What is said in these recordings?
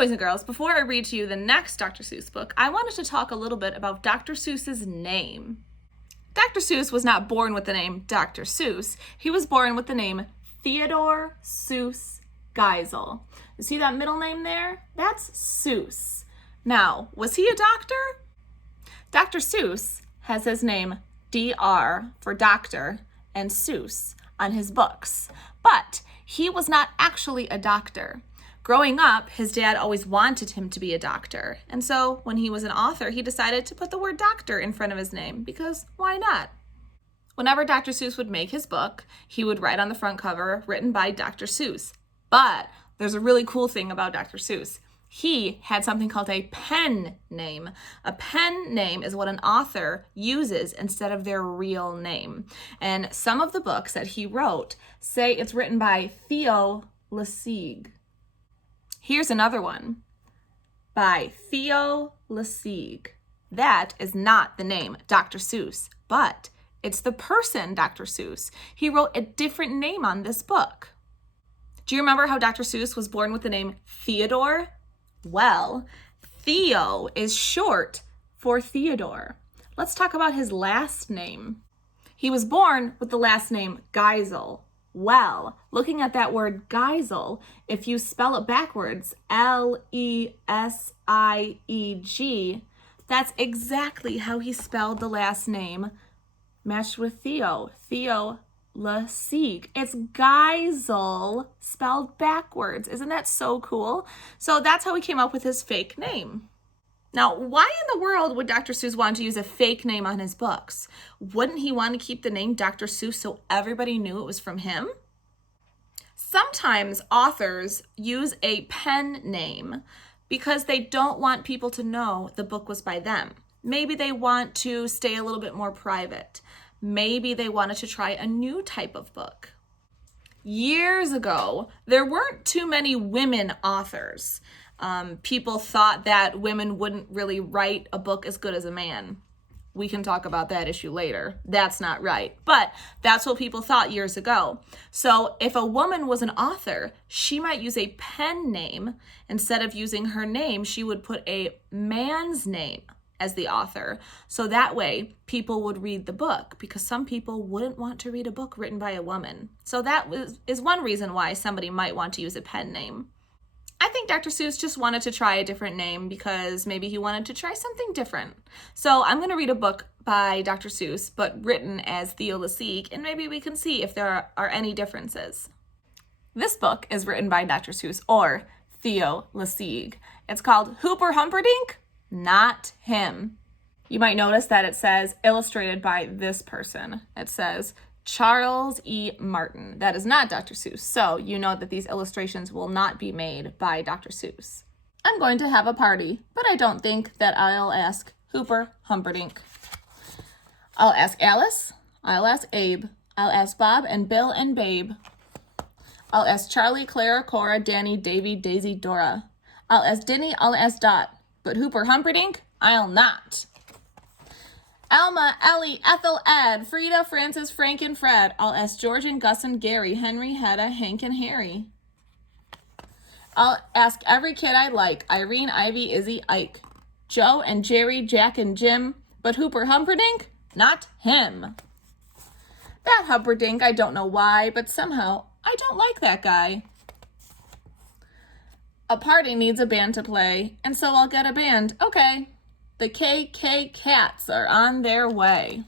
boys and girls, before I read to you the next Dr. Seuss book, I wanted to talk a little bit about Dr. Seuss's name. Dr. Seuss was not born with the name Dr. Seuss. He was born with the name Theodore Seuss Geisel. You see that middle name there? That's Seuss. Now, was he a doctor? Dr. Seuss has his name Dr. for doctor and Seuss on his books, but he was not actually a doctor. Growing up, his dad always wanted him to be a doctor, and so when he was an author, he decided to put the word doctor in front of his name, because why not? Whenever Dr. Seuss would make his book, he would write on the front cover, written by Dr. Seuss. But there's a really cool thing about Dr. Seuss. He had something called a pen name. A pen name is what an author uses instead of their real name. And some of the books that he wrote say it's written by Theo LeSieg. Here's another one, by Theo LeSieg. That is not the name Dr. Seuss, but it's the person Dr. Seuss. He wrote a different name on this book. Do you remember how Dr. Seuss was born with the name Theodore? Well, Theo is short for Theodore. Let's talk about his last name. He was born with the last name Geisel. Well, looking at that word Geisel, if you spell it backwards, L-E-S-I-E-G, that's exactly how he spelled the last name matched with Theo. Theo LeSieg. It's Geisel spelled backwards. Isn't that so cool? So that's how he came up with his fake name. Now, why in the world would Dr. Seuss want to use a fake name on his books? Wouldn't he want to keep the name Dr. Seuss so everybody knew it was from him? Sometimes authors use a pen name because they don't want people to know the book was by them. Maybe they want to stay a little bit more private. Maybe they wanted to try a new type of book. Years ago, there weren't too many women authors. People thought that women wouldn't really write a book as good as a man. We can talk about that issue later. That's not right. But that's what people thought years ago. So if a woman was an author, she might use a pen name. Instead of using her name, she would put a man's name as the author. So that way people would read the book, because some people wouldn't want to read a book written by a woman. So that is one reason why somebody might want to use a pen name. I think Dr. Seuss just wanted to try a different name because maybe he wanted to try something different. So I'm going to read a book by Dr. Seuss, but written as Theo LeSieg, and maybe we can see if there are any differences. This book is written by Dr. Seuss, or Theo LeSieg. It's called Humperdink, Not Him. You might notice that it says illustrated by this person. It says Charles E. Martin. That is not Dr. Seuss, so you know that these illustrations will not be made by Dr. Seuss. I'm going to have a party, but I don't think that I'll ask Humperdink. I'll ask Alice, I'll ask Abe, I'll ask Bob and Bill and Babe. I'll ask Charlie, Clara, Cora, Danny, Davy, Daisy, Dora. I'll ask Dinny, I'll ask Dot, but Humperdink, I'll not. Alma, Ellie, Ethel, Ed, Frida, Francis, Frank, and Fred. I'll ask George and Gus and Gary, Henry, Hedda, Hank, and Harry. I'll ask every kid I like, Irene, Ivy, Izzy, Ike, Joe and Jerry, Jack and Jim, but Humperdink, not him. That Humperdink, I don't know why, but somehow I don't like that guy. A party needs a band to play, and so I'll get a band. Okay. The KK Cats are on their way.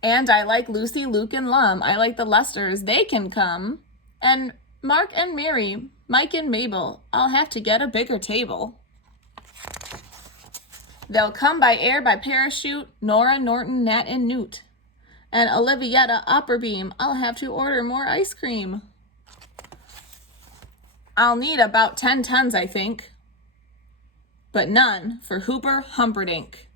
And I like Lucy, Luke, and Lum. I like the Lesters. They can come. And Mark and Mary, Mike and Mabel. I'll have to get a bigger table. They'll come by air, by parachute. Nora, Norton, Nat, and Newt. And Olivietta Upperbeam. I'll have to order more ice cream. I'll need about 10 tons, I think. But none for Humperdink.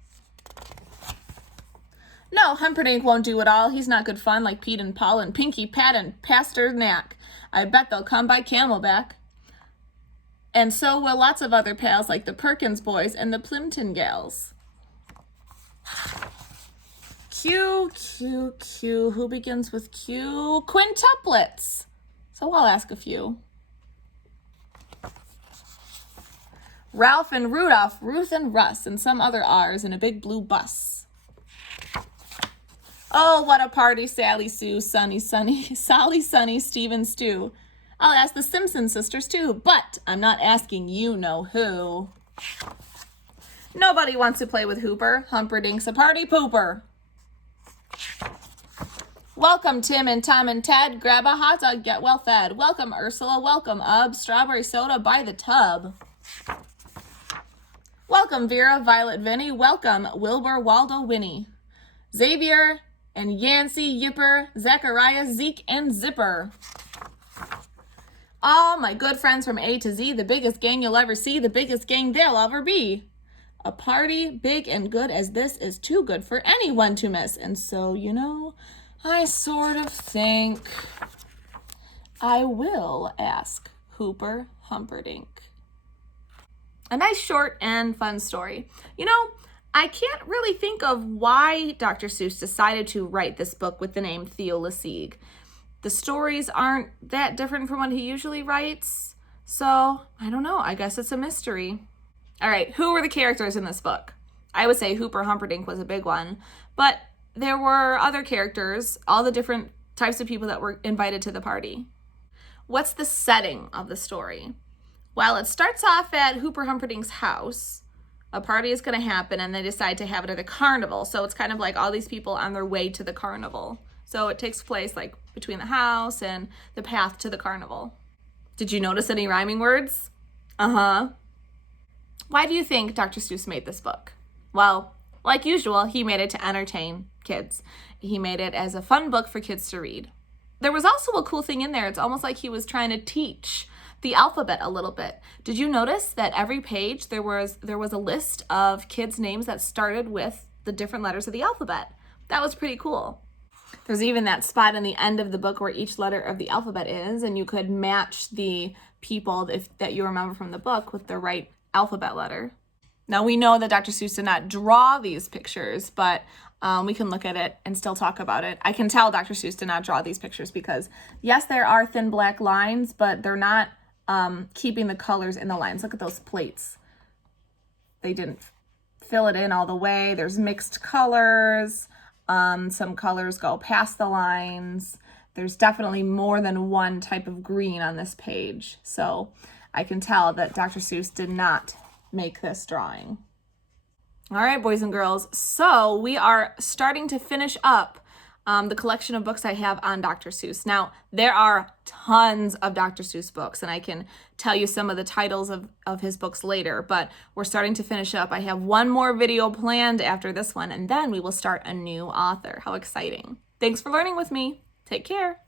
No, Humperdink won't do it all. He's not good fun like Pete and Paul and Pinky, Pat, and Pastor Knack. I bet they'll come by Camelback. And so will lots of other pals like the Perkins boys and the Plimpton gals. Q, Q, Q. Who begins with Q? Quintuplets. So I'll ask a few. Ralph and Rudolph, Ruth and Russ, and some other R's in a big blue bus. Oh, what a party, Sally, Sue, Sunny, Sally, Sunny, Steve, and Stu. I'll ask the Simpson sisters too, but I'm not asking you know who. Nobody wants to play with Hooper. Humperdink's a party pooper. Welcome, Tim and Tom and Ted. Grab a hot dog, get well fed. Welcome, Ursula. Welcome, Ub. Strawberry soda by the tub. Welcome, Vera, Violet, Vinny. Welcome, Wilbur, Waldo, Winnie. Xavier and Yancey, Yipper, Zachariah, Zeke, and Zipper. All my good friends from A to Z, the biggest gang you'll ever see, the biggest gang there'll ever be. A party big and good as this is too good for anyone to miss. And so, you know, I sort of think I will ask Hooper Humperdink. A nice short and fun story. You know, I can't really think of why Dr. Seuss decided to write this book with the name Theo LeSieg. The stories aren't that different from what he usually writes, so I don't know. I guess it's a mystery. All right, who were the characters in this book? I would say Hooper Humperdink was a big one, but there were other characters, all the different types of people that were invited to the party. What's the setting of the story? Well, it starts off at Hooper Humperdink's house. A party is going to happen, and they decide to have it at a carnival. So it's kind of like all these people on their way to the carnival. So it takes place like between the house and the path to the carnival. Did you notice any rhyming words? Uh-huh. Why do you think Dr. Seuss made this book? Well, like usual, he made it to entertain kids. He made it as a fun book for kids to read. There was also a cool thing in there. It's almost like he was trying to teach the alphabet a little bit. Did you notice that every page there was a list of kids' names that started with the different letters of the alphabet? That was pretty cool. There's even that spot in the end of the book where each letter of the alphabet is, and you could match the people that you remember from the book with the right alphabet letter. Now, we know that Dr. Seuss did not draw these pictures, but we can look at it and still talk about it. I can tell Dr. Seuss did not draw these pictures because, yes, there are thin black lines, but they're not keeping the colors in the lines. Look at those plates. They didn't fill it in all the way. There's mixed colors. Some colors go past the lines. There's definitely more than one type of green on this page. So I can tell that Dr. Seuss did not make this drawing. All right, boys and girls. So we are starting to finish up the collection of books I have on Dr. Seuss. Now, there are tons of Dr. Seuss books, and I can tell you some of the titles of his books later, but we're starting to finish up. I have one more video planned after this one, and then we will start a new author. How exciting. Thanks for learning with me. Take care.